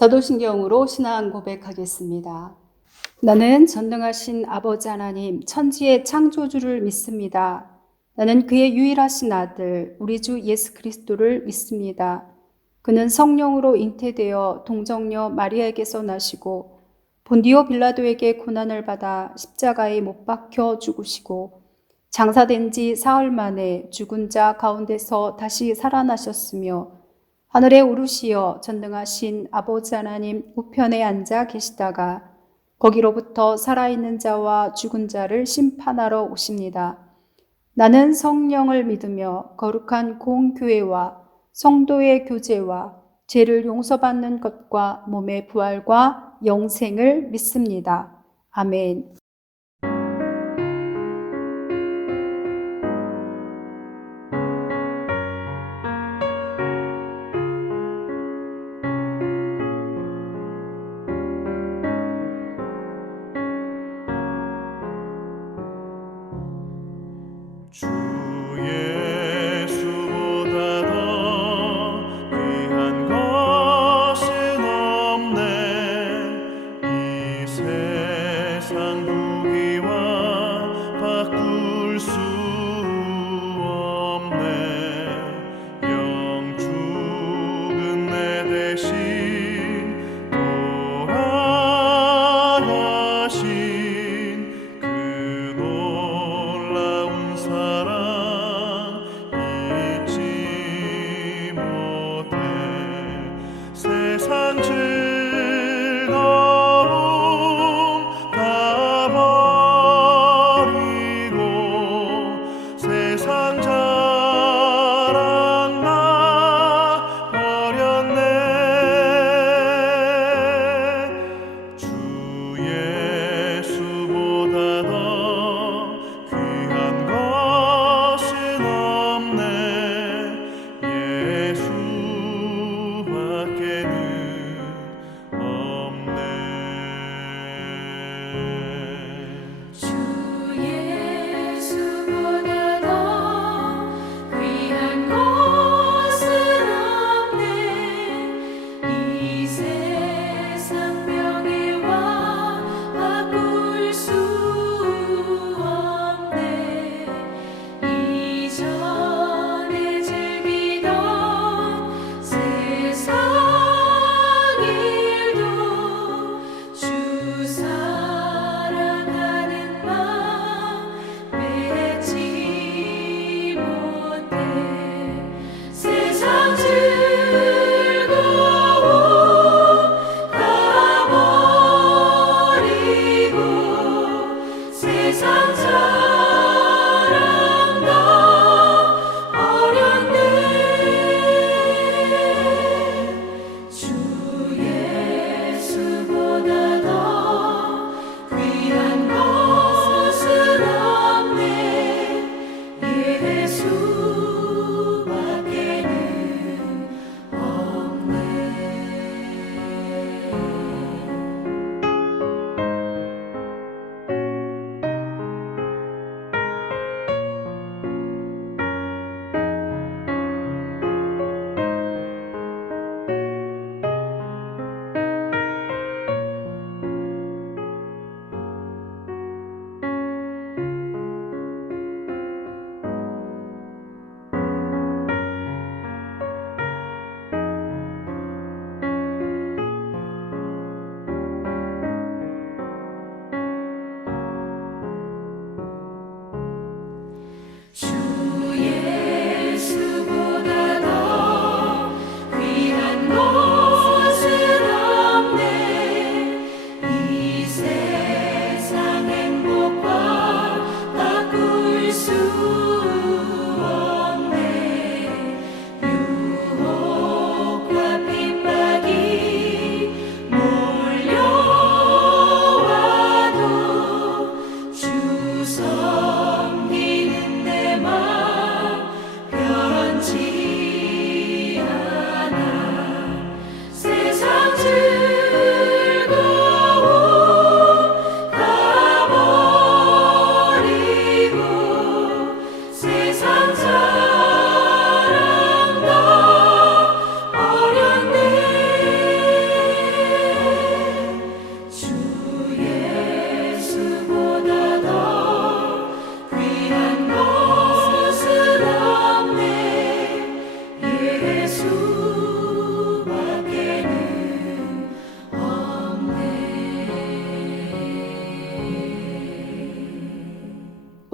사도신경으로 신앙 고백하겠습니다. 나는 전능하신 아버지 하나님 천지의 창조주를 믿습니다. 나는 그의 유일하신 아들 우리 주 예수 그리스도를 믿습니다. 그는 성령으로 잉태되어 동정녀 마리아에게서 나시고 본디오 빌라도에게 고난을 받아 십자가에 못 박혀 죽으시고 장사된 지 사흘 만에 죽은 자 가운데서 다시 살아나셨으며 하늘에 오르시어 전능하신 아버지 하나님 우편에 앉아 계시다가 거기로부터 살아있는 자와 죽은 자를 심판하러 오십니다. 나는 성령을 믿으며 거룩한 공교회와 성도의 교제와 죄를 용서받는 것과 몸의 부활과 영생을 믿습니다. 아멘. 주 예수보다 더 귀한 것은 없네. 이 세상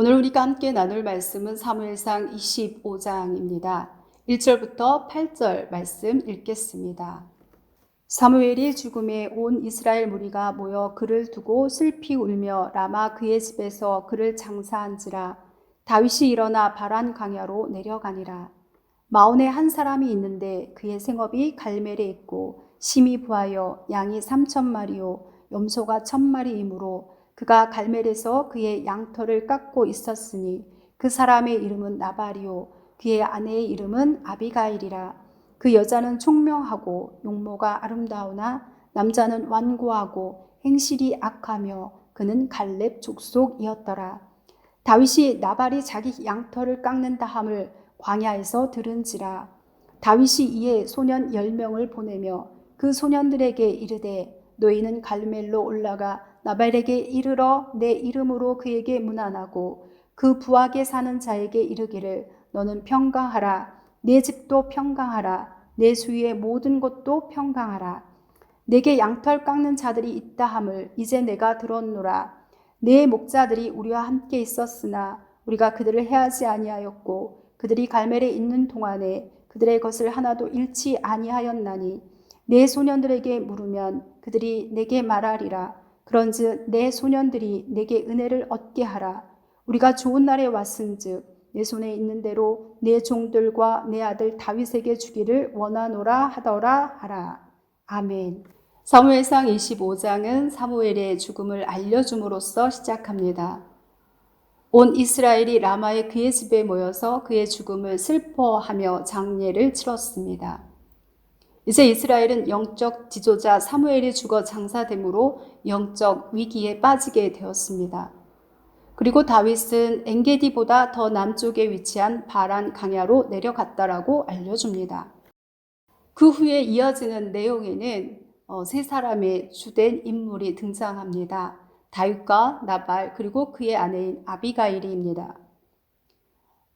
오늘 우리가 함께 나눌 말씀은 사무엘상 25장입니다. 1절부터 8절 말씀 읽겠습니다. 사무엘이 죽음에 온 이스라엘 무리가 모여 그를 두고 슬피 울며 라마 그의 집에서 그를 장사한지라. 다윗이 일어나 바란 강야로 내려가니라. 마온에 한 사람이 있는데 그의 생업이 갈멜에 있고 심히 부하여 양이 3,000마리요 염소가 1,000마리이므로 그가 갈멜에서 그의 양털을 깎고 있었으니 그 사람의 이름은 나발이요 그의 아내의 이름은 아비가일이라. 그 여자는 총명하고 용모가 아름다우나 남자는 완고하고 행실이 악하며 그는 갈렙 족속이었더라. 다윗이 나발이 자기 양털을 깎는다 함을 광야에서 들은지라. 다윗이 이에 소년 10명을 보내며 그 소년들에게 이르되 너희는 갈멜로 올라가 나발에게 이르러 내 이름으로 그에게 문안하고 그 부하게 사는 자에게 이르기를 너는 평강하라. 내 집도 평강하라. 내 수위의 모든 곳도 평강하라. 내게 양털 깎는 자들이 있다 함을 이제 내가 들었노라. 내 목자들이 우리와 함께 있었으나 우리가 그들을 해하지 아니하였고 그들이 갈멜에 있는 동안에 그들의 것을 하나도 잃지 아니하였나니 내 소년들에게 물으면 그들이 내게 말하리라. 그런즉 내 소년들이 내게 은혜를 얻게 하라. 우리가 좋은 날에 왔은즉 내 손에 있는 대로 내 종들과 내 아들 다윗에게 주기를 원하노라 하더라 하라. 아멘. 사무엘상 25장은 사무엘의 죽음을 알려줌으로써 시작합니다. 온 이스라엘이 라마의 그의 집에 모여서 그의 죽음을 슬퍼하며 장례를 치렀습니다. 이제 이스라엘은 영적 지도자 사무엘이 죽어 장사됨으로 영적 위기에 빠지게 되었습니다. 그리고 다윗은 엔게디보다 더 남쪽에 위치한 바란 강야로 내려갔다라고 알려줍니다. 그 후에 이어지는 내용에는 세 사람의 주된 인물이 등장합니다. 다윗과 나발 그리고 그의 아내인 아비가일입니다.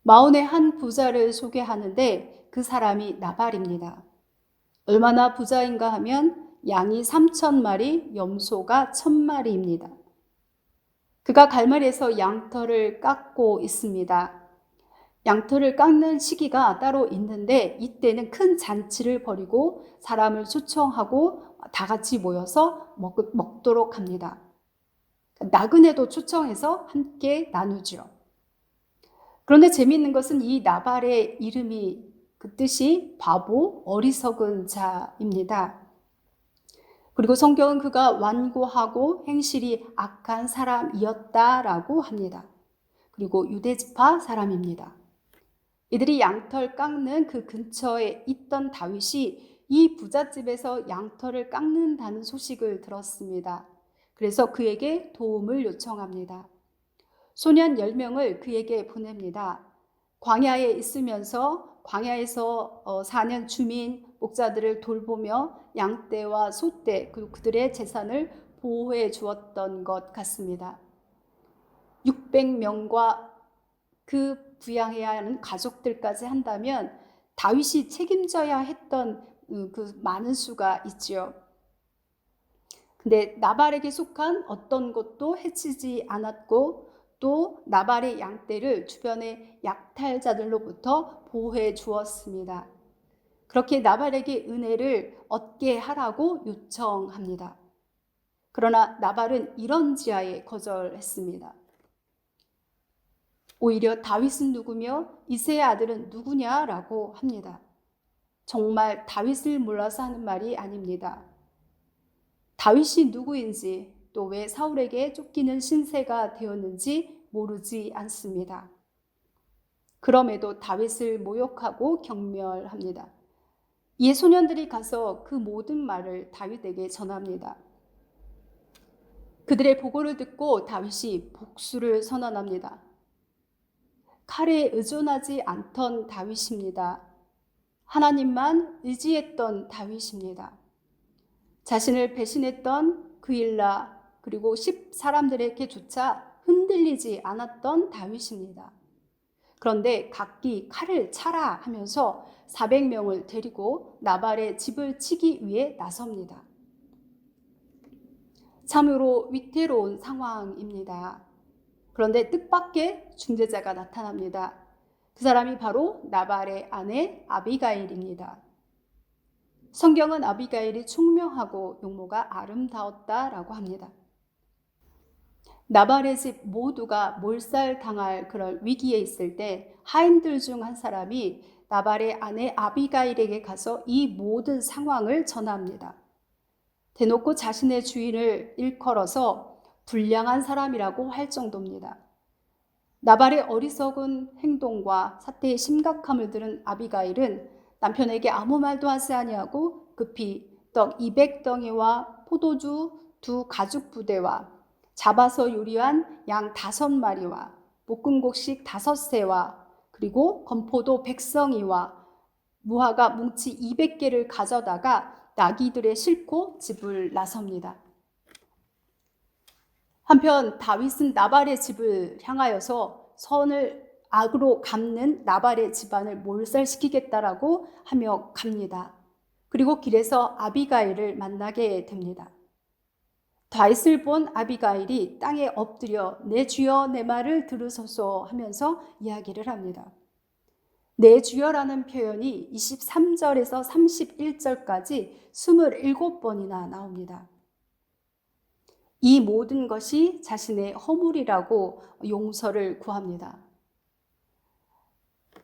마온의 한 부자를 소개하는데 그 사람이 나발입니다. 얼마나 부자인가 하면 양이 3,000마리, 염소가 1,000마리입니다. 그가 갈멜에서 양털을 깎고 있습니다. 양털을 깎는 시기가 따로 있는데 이때는 큰 잔치를 벌이고 사람을 초청하고 다 같이 모여서 먹도록 합니다. 나그네도 초청해서 함께 나누죠. 그런데 재미있는 것은 이 나발의 이름이 그 뜻이 바보, 어리석은 자입니다. 그리고 성경은 그가 완고하고 행실이 악한 사람이었다라고 합니다. 그리고 유대지파 사람입니다. 이들이 양털 깎는 그 근처에 있던 다윗이 이 부잣집에서 양털을 깎는다는 소식을 들었습니다. 그래서 그에게 도움을 요청합니다. 소년 10명을 그에게 보냅니다. 광야에 있으면서 광야에서 사는 주민 목자들을 돌보며 양떼와 소떼 그리고 그들의 재산을 보호해 주었던 것 같습니다. 600명과 그 부양해야 하는 가족들까지 한다면 다윗이 책임져야 했던 그 많은 수가 있지요. 근데 나발에게 속한 어떤 것도 해치지 않았고 또 나발의 양떼를 주변의 약탈자들로부터 보호해 주었습니다. 그렇게 나발에게 은혜를 얻게 하라고 요청합니다. 그러나 나발은 이런 지하에 거절했습니다. 오히려 다윗은 누구며 이새의 아들은 누구냐라고 합니다. 정말 다윗을 몰라서 하는 말이 아닙니다. 다윗이 누구인지 또 왜 사울에게 쫓기는 신세가 되었는지 모르지 않습니다. 그럼에도 다윗을 모욕하고 경멸합니다. 이에 소년들이 가서 그 모든 말을 다윗에게 전합니다. 그들의 보고를 듣고 다윗이 복수를 선언합니다. 칼에 의존하지 않던 다윗입니다. 하나님만 의지했던 다윗입니다. 자신을 배신했던 그일라 그리고 10 사람들에게조차 흔들리지 않았던 다윗입니다. 그런데 각기 칼을 차라 하면서 400명을 데리고 나발의 집을 치기 위해 나섭니다. 참으로 위태로운 상황입니다. 그런데 뜻밖의 중재자가 나타납니다. 그 사람이 바로 나발의 아내 아비가일입니다. 성경은 아비가일이 총명하고 용모가 아름다웠다라고 합니다. 나발의 집 모두가 몰살당할 그런 위기에 있을 때 하인들 중 한 사람이 나발의 아내 아비가일에게 가서 이 모든 상황을 전합니다. 대놓고 자신의 주인을 일컬어서 불량한 사람이라고 할 정도입니다. 나발의 어리석은 행동과 사태의 심각함을 들은 아비가일은 남편에게 아무 말도 하지 아니하고 급히 떡 200덩이와 포도주 2 가죽 부대와 잡아서 요리한 양 5마리와 볶은 곡식 5새와 그리고 건포도 100성이와 무화과 뭉치 200개를 가져다가 나귀들에 싣고 집을 나섭니다. 한편 다윗은 나발의 집을 향하여서 선을 악으로 갚는 나발의 집안을 몰살시키겠다라고 하며 갑니다. 그리고 길에서 아비가일을 만나게 됩니다. 다윗을 본 아비가일이 땅에 엎드려 내 주여 내 말을 들으소서 하면서 이야기를 합니다. 내 주여라는 표현이 23절에서 31절까지 27번이나 나옵니다. 이 모든 것이 자신의 허물이라고 용서를 구합니다.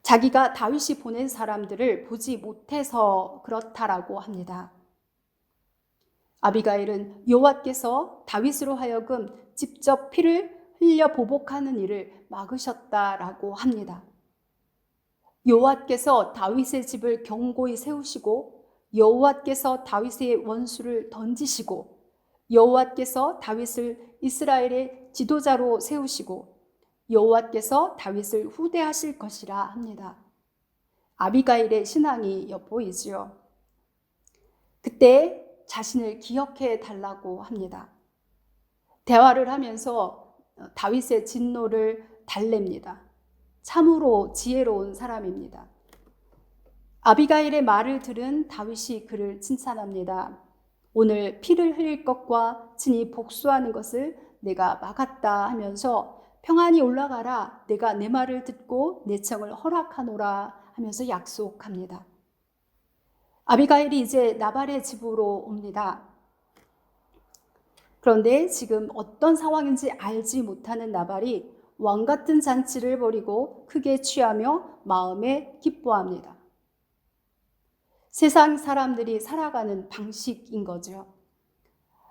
자기가 다윗이 보낸 사람들을 보지 못해서 그렇다라고 합니다. 아비가일은 여호와께서 다윗으로 하여금 직접 피를 흘려 보복하는 일을 막으셨다라고 합니다. 여호와께서 다윗의 집을 견고히 세우시고 여호와께서 다윗의 원수를 던지시고 여호와께서 다윗을 이스라엘의 지도자로 세우시고 여호와께서 다윗을 후대하실 것이라 합니다. 아비가일의 신앙이 엿보이지요. 그때 자신을 기억해 달라고 합니다. 대화를 하면서 다윗의 진노를 달랩니다. 참으로 지혜로운 사람입니다. 아비가일의 말을 들은 다윗이 그를 칭찬합니다. 오늘 피를 흘릴 것과 친히 복수하는 것을 내가 막았다 하면서 평안히 올라가라. 내가 내 말을 듣고 내 청을 허락하노라 하면서 약속합니다. 아비가일이 이제 나발의 집으로 옵니다. 그런데 지금 어떤 상황인지 알지 못하는 나발이 왕 같은 잔치를 벌이고 크게 취하며 마음에 기뻐합니다. 세상 사람들이 살아가는 방식인 거죠.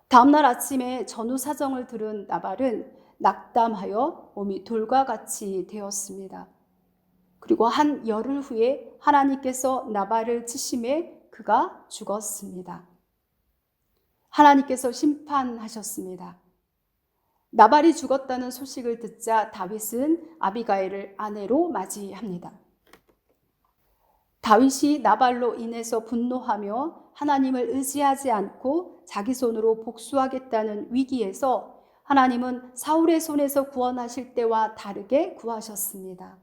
다음날 아침에 전후 사정을 들은 나발은 낙담하여 몸이 돌과 같이 되었습니다. 그리고 한 열흘 후에 하나님께서 나발을 치심에 그가 죽었습니다. 하나님께서 심판하셨습니다. 나발이 죽었다는 소식을 듣자 다윗은 아비가일을 아내로 맞이합니다. 다윗이 나발로 인해서 분노하며 하나님을 의지하지 않고 자기 손으로 복수하겠다는 위기에서 하나님은 사울의 손에서 구원하실 때와 다르게 구하셨습니다.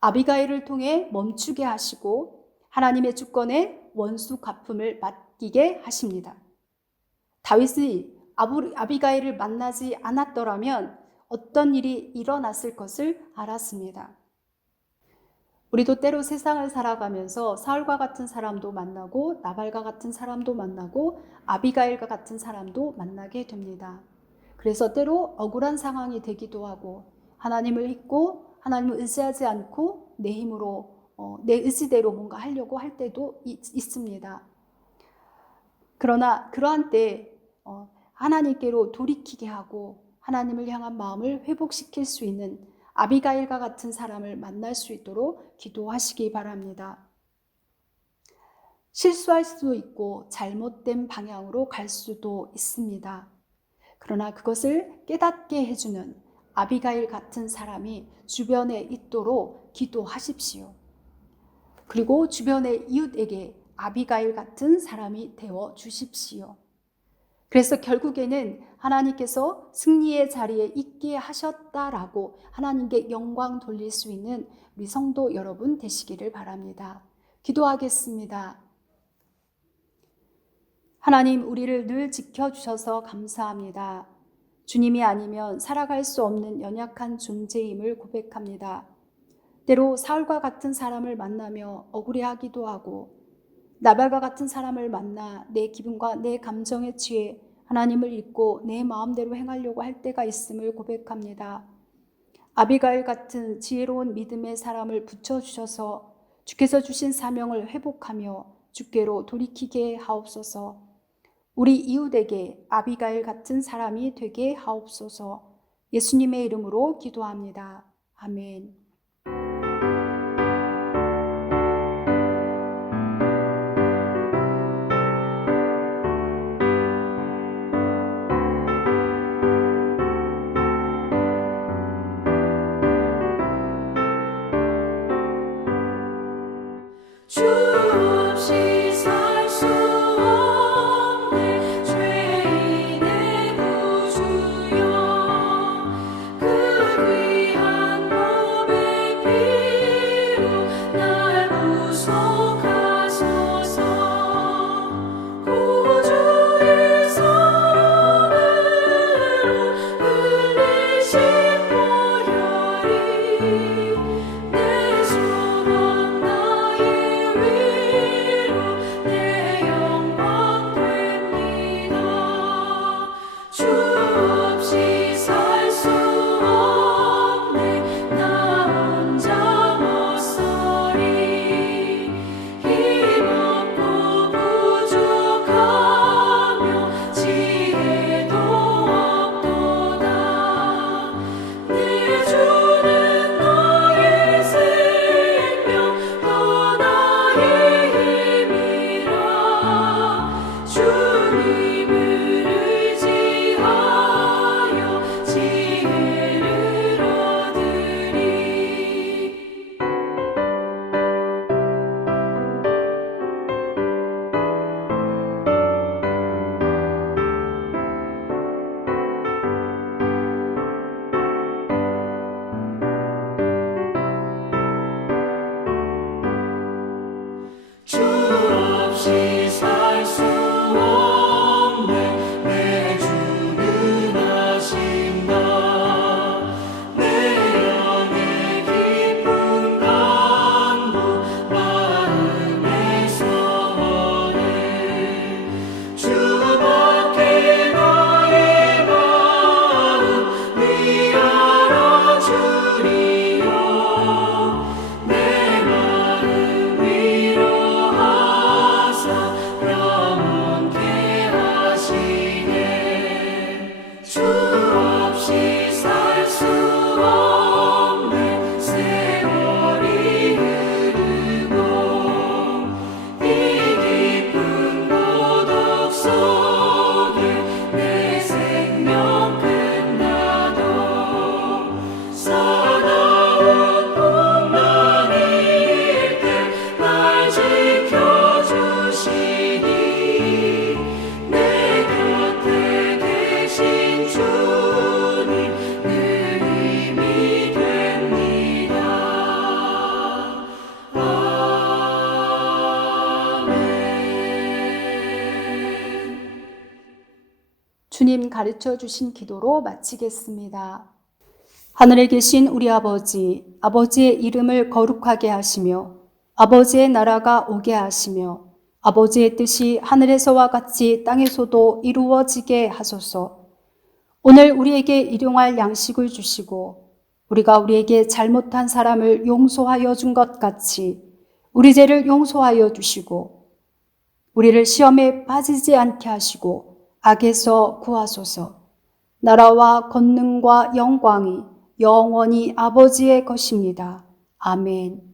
아비가일을 통해 멈추게 하시고 하나님의 주권에 원수 갚음을 맡기게 하십니다. 다윗이 아비가일을 만나지 않았더라면 어떤 일이 일어났을 것을 알았습니다. 우리도 때로 세상을 살아가면서 사울과 같은 사람도 만나고 나발과 같은 사람도 만나고 아비가일과 같은 사람도 만나게 됩니다. 그래서 때로 억울한 상황이 되기도 하고 하나님을 잊고 하나님을 의지하지 않고 내 힘으로 내 의지대로 뭔가 하려고 할 때도 있습니다. 그러나 그러한 때 하나님께로 돌이키게 하고 하나님을 향한 마음을 회복시킬 수 있는 아비가일과 같은 사람을 만날 수 있도록 기도하시기 바랍니다. 실수할 수도 있고 잘못된 방향으로 갈 수도 있습니다. 그러나 그것을 깨닫게 해주는 아비가일 같은 사람이 주변에 있도록 기도하십시오. 그리고 주변의 이웃에게 아비가일 같은 사람이 되어 주십시오. 그래서 결국에는 하나님께서 승리의 자리에 있게 하셨다라고 하나님께 영광 돌릴 수 있는 우리 성도 여러분 되시기를 바랍니다. 기도하겠습니다. 하나님, 우리를 늘 지켜주셔서 감사합니다. 주님이 아니면 살아갈 수 없는 연약한 존재임을 고백합니다. 때로 사울과 같은 사람을 만나며 억울해하기도 하고 나발과 같은 사람을 만나 내 기분과 내 감정에 취해 하나님을 잊고 내 마음대로 행하려고 할 때가 있음을 고백합니다. 아비가일 같은 지혜로운 믿음의 사람을 붙여주셔서 주께서 주신 사명을 회복하며 주께로 돌이키게 하옵소서. 우리 이웃에게 아비가일 같은 사람이 되게 하옵소서. 예수님의 이름으로 기도합니다. 아멘. 주 없이 살 수 없네 죄인의 구주여 그 귀한 몸의 피로 날 구속하소서 구주의 사랑으로 흘리신 보혈이 내 소망 나의 위로 내 영광 됩니다. 주 없이 살 수 없네 나 혼자 못서리 힘없고 부족하며 지혜도 없도다 내 주는 나의 생명 또 나의 힘이라 주님을 의지하여 지혜를 얻으리 주 없이 살 수 없네 내 주는 아신다 내 영의 깊은 간구 마음의 소원을 주밖에 나의 마음 위하여 주리요 내 마음 위로하사 영원케 하시네 주 없이 살 수 없네 세월이 흐르고 이 깊은 고독 속에 내 생명 끝나도 사나운 풍랑일 때 날 지켜주시니 내 곁에 계신 주님 늘 힘이 됩니다. 아멘. 주님 가르쳐 주신 기도로 마치겠습니다. 하늘에 계신 우리 아버지, 아버지의 이름을 거룩하게 하시며 아버지의 나라가 오게 하시며 아버지의 뜻이 하늘에서와 같이 땅에서도 이루어지게 하소서. 오늘 우리에게 일용할 양식을 주시고 우리가 우리에게 잘못한 사람을 용서하여 준 것 같이 우리 죄를 용서하여 주시고 우리를 시험에 빠지지 않게 하시고 악에서 구하소서. 나라와 권능과 영광이 영원히 아버지의 것입니다. 아멘.